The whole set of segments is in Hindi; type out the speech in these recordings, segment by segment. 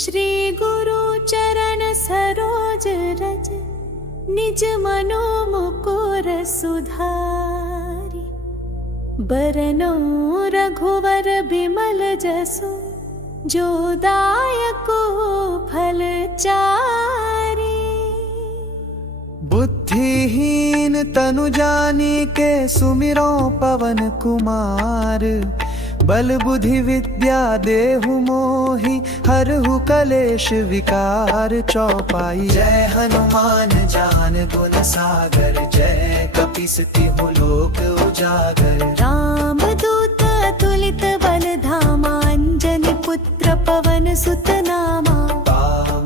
श्री गुरु चरण सरोज रज, निज मनो मुकुर सुधारी। बरनौ रघुवर बिमल जसु, जो दायको फल चारि। बुद्धिहीन तनु जानिके सुमिरो पवन कुमार। बल बुद्धि विद्या देहु मोहि, हरहु कलेश विकार चौपाई। जय हनुमान ज्ञान गुण सागर, जय कपीस तिहु लोक उजागर। राम दूत अतुलित बल धामा, अंजनी पुत्र पवन सुत नामा।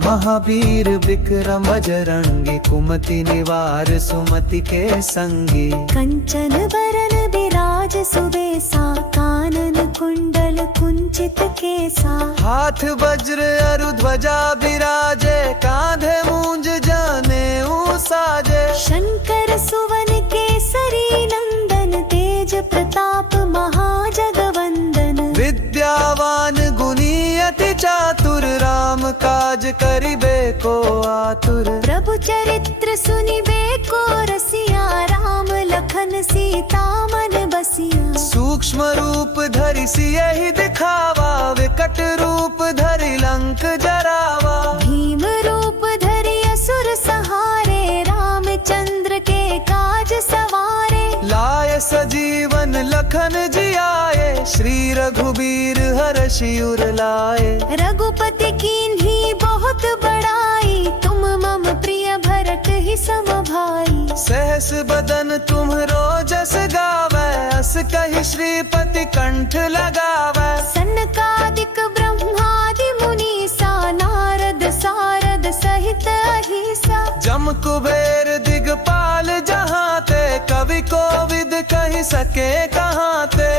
महावीर विक्रम बजरंगी, कुमति निवार सुमति के संगी। कंचन बरन बिराज सुबेसा, कानन कुंडल कुंचित केसा। हाथ वज्र अरु ध्वजा बिराजे, कांधे मूंज जनेऊ साजे। शंकर सुवन केसरी नंदन, तेज प्रताप महाजगवंदन। विद्यावान गुणी अति चातुर, राम काज करिबे को आतुर। प्रभु चरित्र सुनिबे को रसिया, राम लखन सीता मन बसिया। सूक्ष्म रूप धरि सियहि दिखावा, विकट रूप धरि लंक जरावा। भीम रूप धरि असुर संहारे, रामचंद्र के काज सवारे। लाय सजीवन लखन जियाए, श्री रघुबीर हरषि उर लाए। रघुपति कीन्ही बहुत बड़ाई, तुम मम प्रिय भरत ही सम भाई। सहस बदन तुम्हरो जस गावै, अस कहि श्रीपति कंठ लगावै। सनकादिक ब्रह्मादि मुनीसा, नारद सारद सहित अहिसा। जम कुबेर दिगपाल जहाते, कवि कोविद कहि सके कहाते।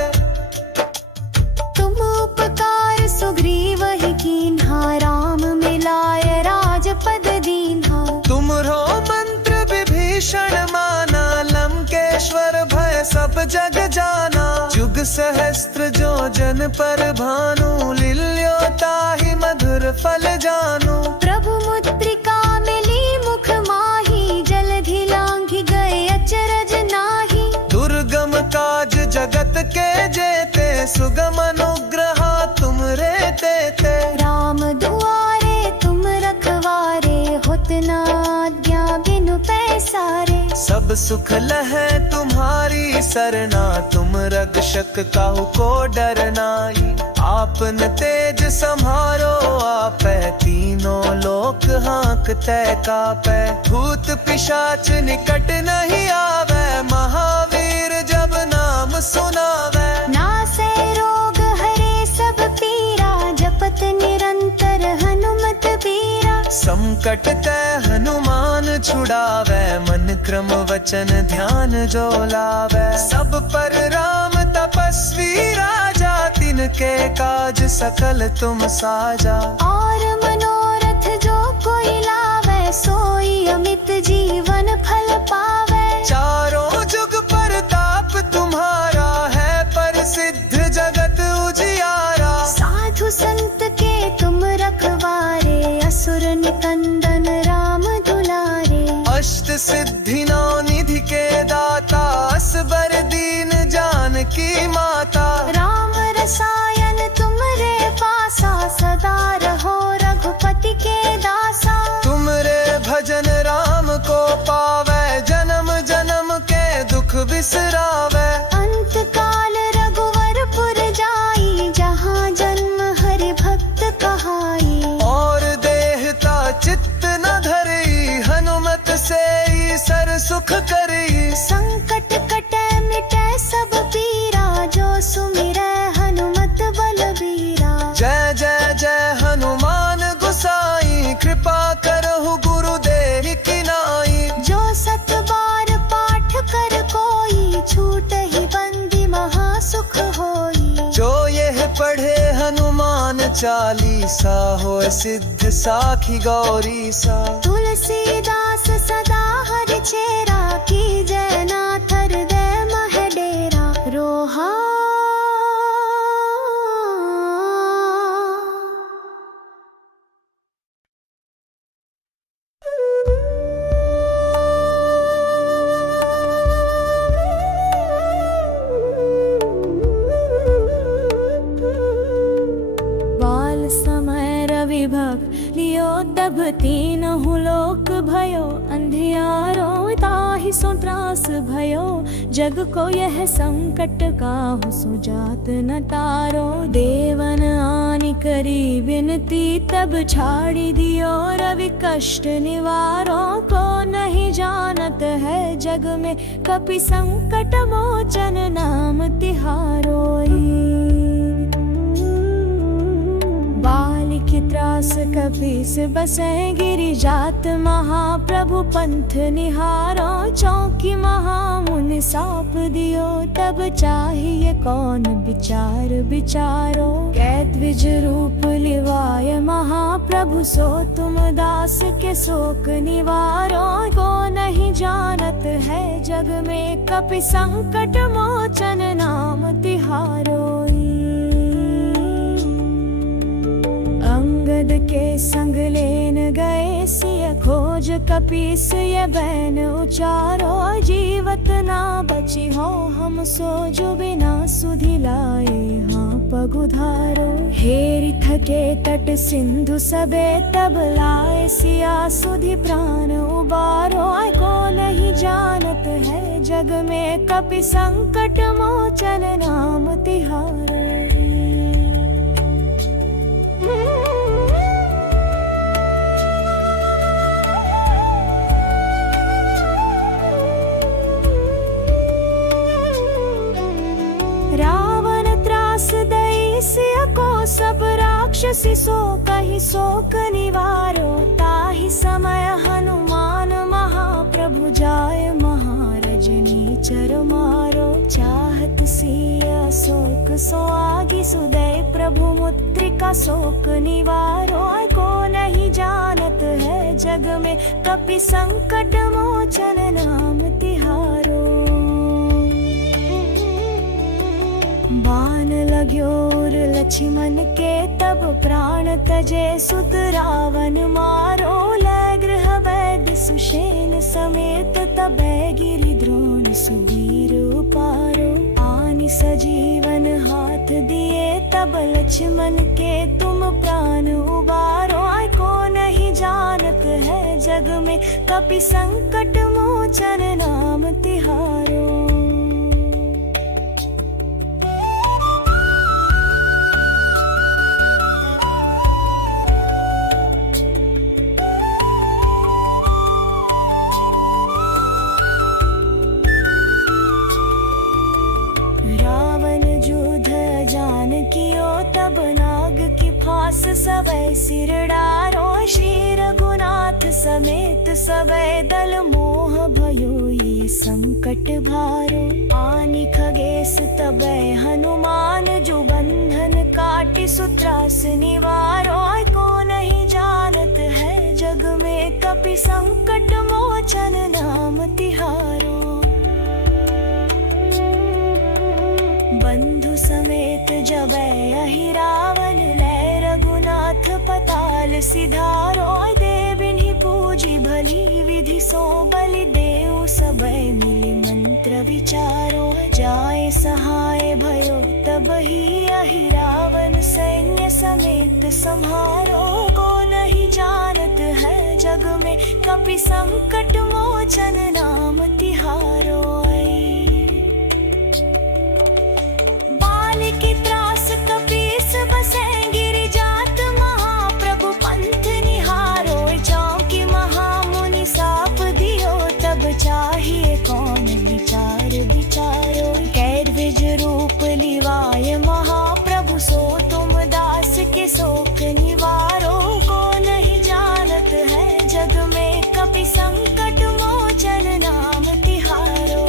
तुम उपकार सुग्रीव ही कीन्हा, राम मिलाय राजपद दीन्हा। तुमरो मंत्र विभीषण माना, लंकेश्वर भय सब जग जाना। जुग सहस्त्र जो जन पर भानु, लिल्यो ताहि मधुर फल जानू। प्रभु मुद्रिका मिली मुख माही, जलधि लांघि गए अचरज नाहि। दुर्गम काज जगत के जेते, सुगम अनुग्रह तुम रे तेते। राम दुआरे तुम रखवारे, होत न आज्ञा बिनु पैसारे। सब सुख लहै तुम्हारी सरना, तुम रक्षक काहू को डरनाई। आपन तेज सम्हारो आपै, तीनों लोक हांकते कापै। भूत पिशाच निकट नहीं आवे, महावीर जब नाम सुनावे। नासै रोग हरे सब पीरा, जपत निरंतर हनुमत बीरा। संकट ते हनुमान छुड़ावे, मन क्रम वचन ध्यान जो लावे। सब पर राम तपस्वी राजा, तिनके काज सकल तुम साजा। और मनोरथ जो कोई लावे, सोई अमित जीवन फल पावे। चारों जुग परताप तुम्हारा है, प्रसिद्ध जगत उजियारा। साधु संत के तुम रखवारे, असुर निकंदन राम दुलारे। अष्ट सिद्धि नौ निधि के दाता, असबर दीन जानकी माता। राम रसायन तुमरे पासा, सदा रहो रघुपति के दासा। तुमरे भजन राम को पावे, जन्म जन्म के दुख बिसरावे। अंत काल रघुवरपुर जाई, जहाँ जन्म हरि भक्त कहाई। और देहता चित्त न धरई, हनुमत से सर सुख करई। संकट कटे मिटे सब पीरा, जो सुमिरै हनुमत बलबीरा। जय जय जय हनुमान गोसाई, कृपा करहु गुरुदेव की नाई। जो सत बार पाठ कर कोई, छूटहि बंदी महासुख होई। जो यह पढ़े हनुमान चालीसा, होय सिद्ध साखी गौरी सा। तुलसीदास सदा हरि चेरा, की जय नाथ हृदय मह डेरा। रोहा तीनहु लोक भयो अंधियारो, ताहि सो त्रास भयो जग को यह संकट काहू सो जात न तारो। देवन आनि करी विनती तब छाड़ी दियो रवि कष्ट निवारो। को नहीं जानत है जग में कपि संकट मोचन नाम तिहारोई। बालिकी त्रास कपीस बसे गिरि जात महाप्रभु पंथ निहारो। चौकी महामुनि साप दियो तब चाहिए कौन विचार विचारो। कैद द्विज रूप लिवाय महाप्रभु सो तुम दास के शोक निवारो। को नहीं जानत है जग में कपि संकट मोचन नाम तिहारोई। अंगद के संग लेन गए सिय खोज कपीस ये बैन उचारो। जीवत ना बची हो हम सो जो बिना सुधि लाए हाँ पगुधारो। हेरि थके तट सिंधु सबे तब लाए सिया सुधि प्राण उबारो। को नहीं जानत है जग में कपि संकट मोचन नाम तिहारो। रावण त्रास दई सिय को सब राक्षसी सो कहि शोक निवारो। ताहि समय हनुमान महाप्रभु जाय महारजनी चर मारो। चाहत सिय शोक सो आगि सुदय प्रभु मुद्रिका शोक निवारो। को नहीं जानत है जग में कपि संकट मोचन नाम तिहारो। बाण लाग्यो लक्ष्मण के तब प्राण तजे सुत रावण मारो। लय गृह वैद्य सुषेण समेत तबै गिरि द्रोण सुवीर उपारो। आनि सजीवन हाथ दिए तब लक्ष्मण के तुम प्राण उबारो। को नहीं जानत है जग में कपि संकट मोचन नाम तिहारो। कियो तब नाग की फांस सबै सिर डारो। श्री रघुनाथ समेत सबै दल मोह भयो ये संकट भारो। आनि खगेश तबै हनुमान जो बंधन काटि सुत्रास निवारो। को नहीं जानत है जग में कपि संकट मोचन नाम तिहारो। बंधु समेत जबै अहि रावण लय रघुनाथ पताल सिधारो। देविनी पूजी भली विधि सो बलि देव सबै मिलि मंत्र विचारो। जाय सहाय भयो तब ही अहि रावण सैन्य समेत सम्हारो। को नहीं जानत है जग में कपि संकट मोचन नाम तिहारो। बालिकी त्रास कपीस बसे गिरि जात महाप्रभु पंथ निहारो। चौकी महामुनि साप दियो तब चाहिए कौन विचार विचारो। कैद द्विज रूप लिवाय महाप्रभु सो तुम दास के शोक निवारो। को नहीं जानत है जग में कपि संकट मोचन नाम तिहारो।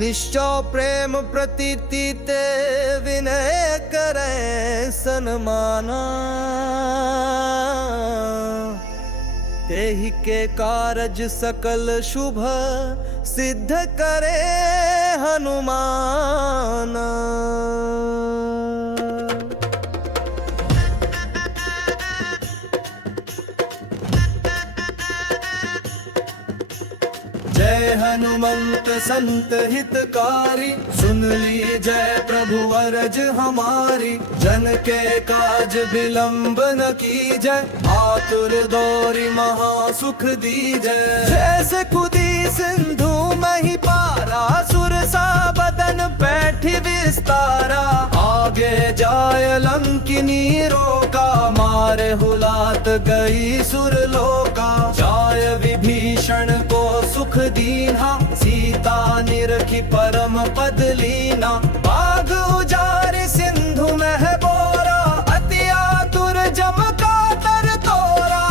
निश्चय प्रेम प्रतीति ते विनय करे सन्माना, तेहि के कारज सकल शुभ सिद्ध करे हनुमान। जय हनुमंत संत हितकारी, सुन ली जय प्रभु अरज हमारी। जन के काज विलंब न कीजय, आतुर दौरी महा सुख दीजय। जैसे कुदी सिंधु मही पारा, सुरसा बदन बैठी विस्तारा। आगे जाय लंकिनी रोका, मारे हुलात गई सुरलोका। जाय विभीषण को सुख दीन्हा, सीता निरखी परम पद लीना। बाग उजारि सिंधु मह बोरा, अति आतुर जम का तर तोरा।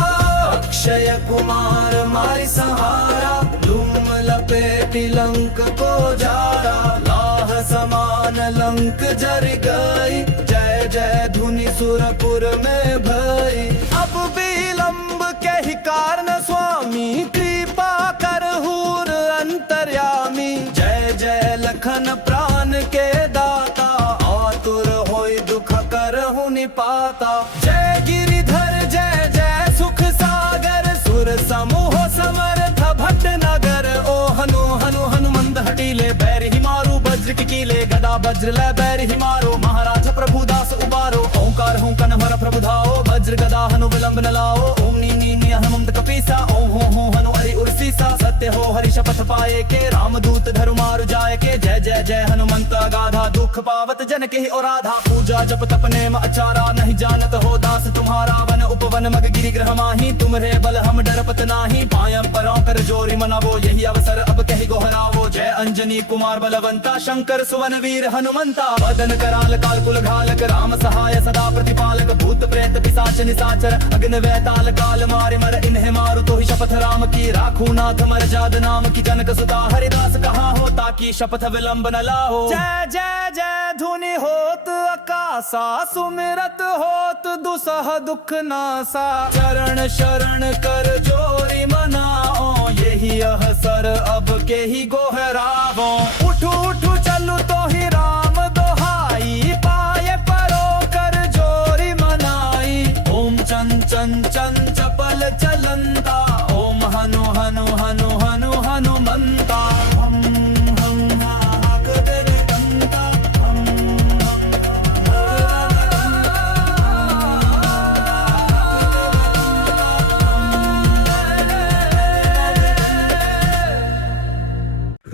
अक्षय कुमार मारी सहारा, धूम लपेटी लंक को जारा। लाह समान लंक जर गई, जय जय धुनि सुरपुर में भई। अब विलंब के ही कारण स्वामी, कृपा करहूर अंतर्यामी। जय जय लखन प्राण के दाता, आतुर होई दुख करहु निपाता। जय गिरिधर जय जय सुख सागर, सुर समूह समर्थ भट नगर। ओ हनु हनु हनुमंत हटीले, बैर ही मारू वज्र की कीले। गदा वज्र लै बैर ही मारो, महाराज प्रभु दास उबारो। ओंकार हूं कन भर प्रभु धाओ, वज्र गदा हनु विलंब न लाओ। ओम नी नी नी हनुमंत कपीसा, ओम हो हनु हरि उर्सीसा। सत्य हो हरि शपथ पाए के, रामदूत धरु मारु जाय के। जय जय जय हनुमंत अगाधा, दुख पावत जन के और राधा। पूजा जप तप नेम आचारा, नहीं जानत हो दास तुम्हारा। वन उपवन मग गिरि गृह माही, तुम्हरे बल हम डरपत नाही। पायम परों कर जोरी मनावो, यही अवसर अब कहि गोहरावो। जय अंजनी कुमार बलवंता, शंकर सुवन वीर हनुमंता। वदन कराल काल कुल घालक, राम सहाय सदा प्रतिपालक। भूत प्रेत पिशाच निशाचर, अग्नि वैताल काल मारे मर। इन्हें मारु तो ही शपथ राम की, राखू नाथ मर्याद नाम की। जनक सुता हरिदास कहाँ हो, ताकि शपथ विलंब न लाहो। जय जय जय धुनि होत आकाशा, सुमिरत होत दुसह दुख नासा। चरण शरण कर जोरी मनाओ, यही अहसर अब के ही गोहरावो। उठू उठू चलू तो ही राम दोहाई, पाए परो कर जोरी मनाई। ओम चन चन चन चपल चलंता, ओम हनु हनु हनु हनु हनुमंता। हम हाक तेरे कंता,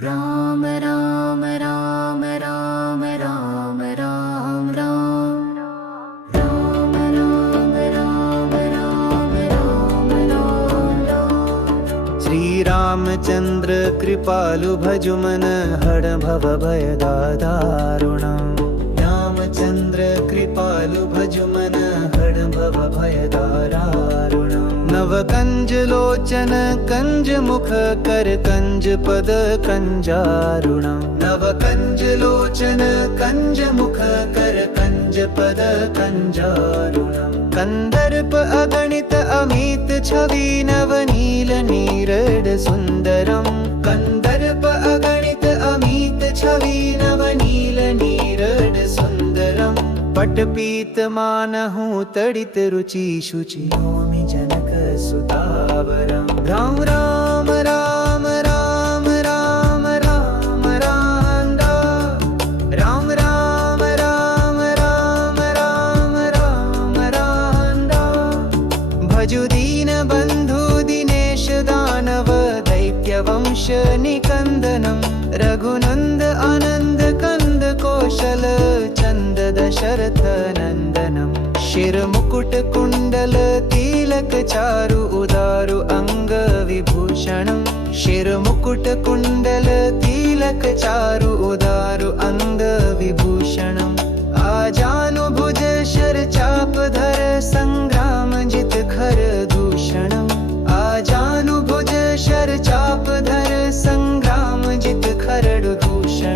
राम राम राम राम राम राम राम। राम राम राम राम राम राम राम। श्री रामचंद्र कृपालु भजुमन, हर भव भय दारुणम्। रामचंद्र कृपालु भजुमन, हर भव भय दारुणम्। नव कंज लोचन कंज मुख कर, कंज पद कंजारुणम्। नव कंज लोचन कंज मुख कर, कंज पद कंजारुणम्। कंदर्प अगणित अमित छवि, नवनील नीरद सुंदरम्। कंदर्प अगणित अमित छवि, नवनील नीरद सुंदरम्। पट पीत मानहु तड़ित रुचि, शुचि नौमि जनक सुतावरम्। राम राम राम राम राम राम राम राम राम राम राम राम राम राम राम। भजु दीन बंधु दिनेश दानव, दैत्य वंश निकंदनम्। रघुनंद आनंद कंद कौशल, चंद दशरथ नंदनम्। शिर मुकुट कुंडल तिलक चारु, उदारु अंग विभूषणम्। शिर मुकुट कुंडल तिलक चारु, उदारु अंग विभूषणम्। आजानु भुज शर चाप धर, संग्राम जित खर दूषणम्। आजानु भुज शर चाप धर, संग्राम जित खर दूषणम्।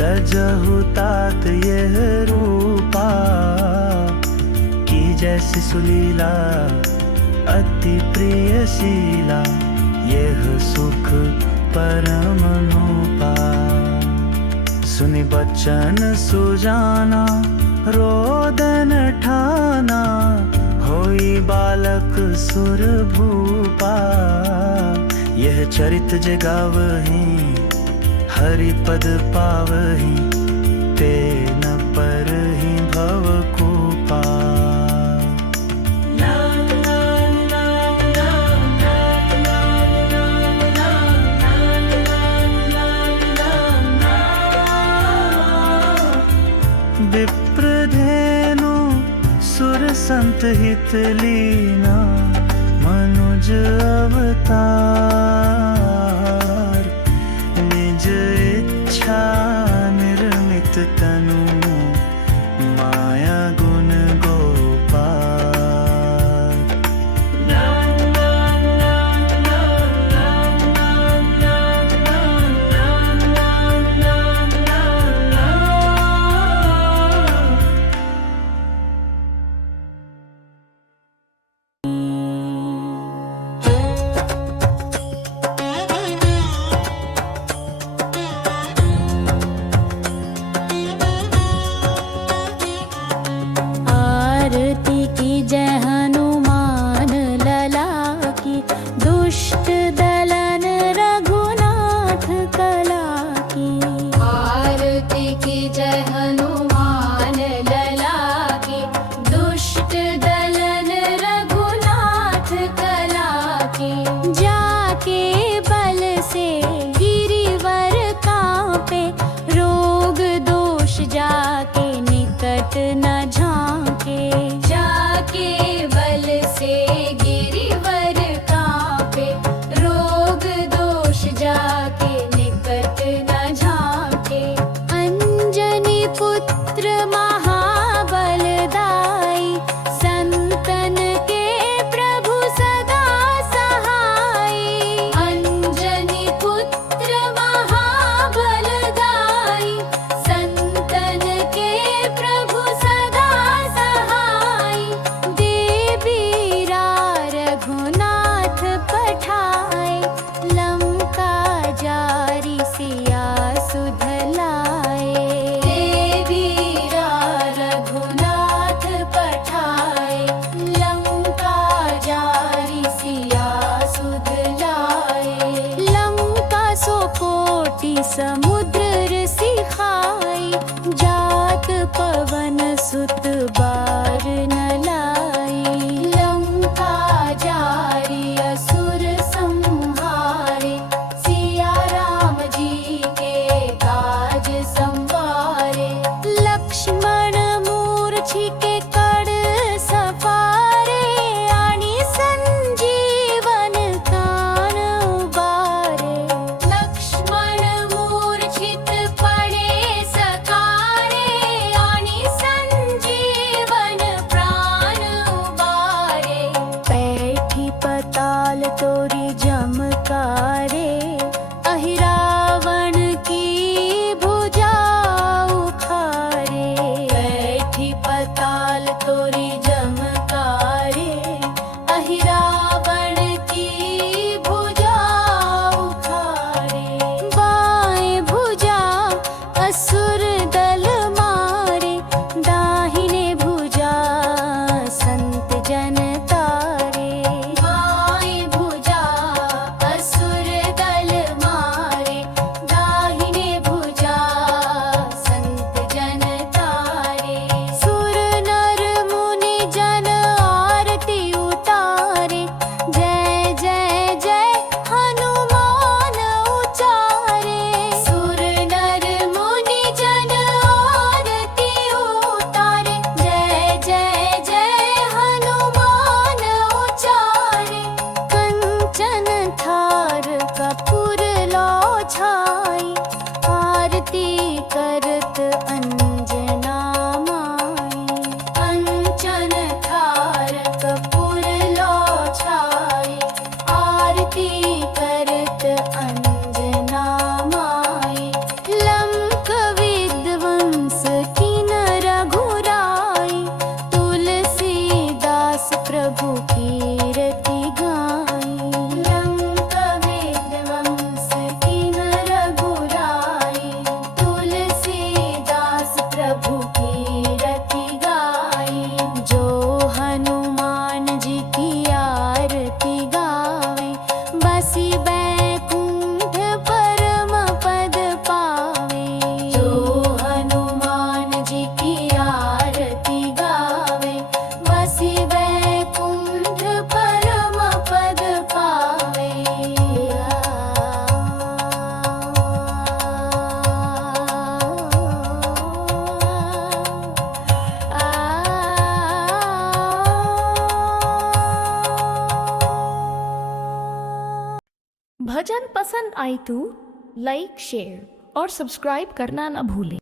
तजहु तात यह रूपा की जैसी सुलीला अति प्रिय शीला यह सुख परम अनुपा। सुनि बचन सुजाना रोदन ठाना होई बालक सुर भूपा। यह चरित जे गावहि हरि पद पावहि ते न परहि भव कूपा। विप्रधेनु सुर संत हित लीना मनुज अवतार निज इच्छा निर्मित तनु माया गुण गोपाल। आरती की जय हनुमान लला की, दुष्ट दलन रघुनाथ कला की। आरती की जय हनुमान लला की, दुष्ट दलन रघुनाथ कला की। जाके बल से गिरिवर कांपे, रोग दोष जाके निकट न झांके। जाके बल से गिरिवर कांपे, रोग दोष जाके निकट न झांके। अंजनी पुत्र महाबलदाई, संतन के प्रभु सदा सहाई। अंजनी पुत्र महाबलदाई, संतन के प्रभु सदा सहाई। देवीरा रघुनाथ पठाए, लंका जारी सिया सुध लाए। देवीरा रघुनाथ पठाए, लंका जारी सिया सुध लाए। लंका सो कोटि समुद्र सिखाई, जात पवन सुत बार न लाई। लंका जारी असुर संहारे, सिया राम जी के काज संवारे। लक्ष्मण मूर्छि के कड़ सफारे, आनी संजीवन कान उबारे। लक्ष्मण मूर्छित पड़े सकारे, आनी संजीवन प्राण उबारे। बैठी पताल तोरी जमकारे, अहिरावण की भुजा उखारे। बैठी पताल तोरी जमकारे, अहिरावण की भुजा उखारे। बाएं भुजा असुर दल मारे, दाहिने भुजा संत जन तारे। बाएं भुजा असुर भजन पसंद आई तो लाइक शेयर और सब्सक्राइब करना न भूलें।